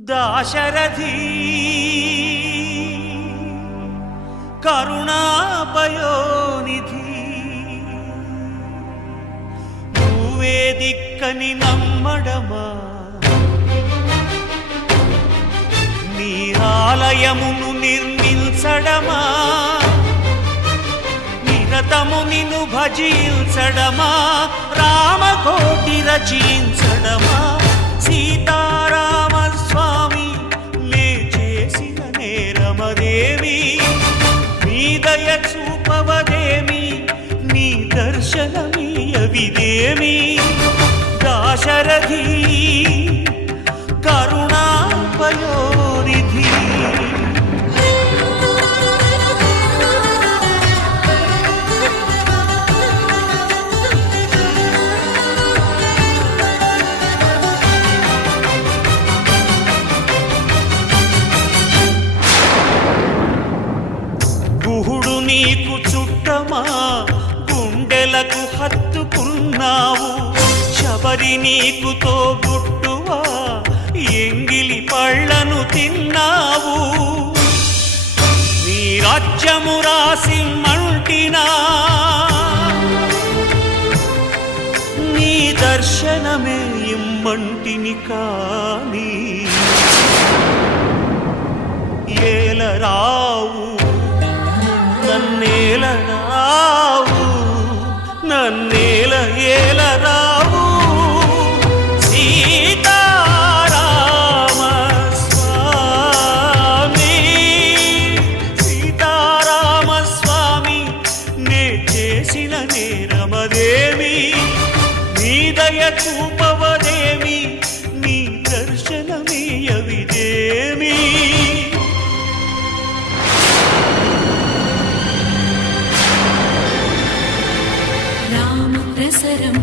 దాశరథి. కరుణాపయోనిధి. నువ్వే దిక్కని నమ్మడమా? నీ ఆలయమును నిర్మించడమా? నిరతము నిన్ను భజించడమా? రామకోటి రచించడమా? సీతా దర్శనమీయవిదేమి దాశరథి కరుణాపయోనిధి. గుహుడు నీకు చుట్టమా? గుండెలకు హత్తుకున్నావు. శబరి నీకు తోబుట్టువా? ఎంగిలి పళ్ళను తిన్నావు. నీ రాజ్యము రాసి మంటినా నీ దర్శనమే ఇమ్మంటిని కానీ దయ నీ దర్శనమేయవిదేమి. రామ ప్రసరం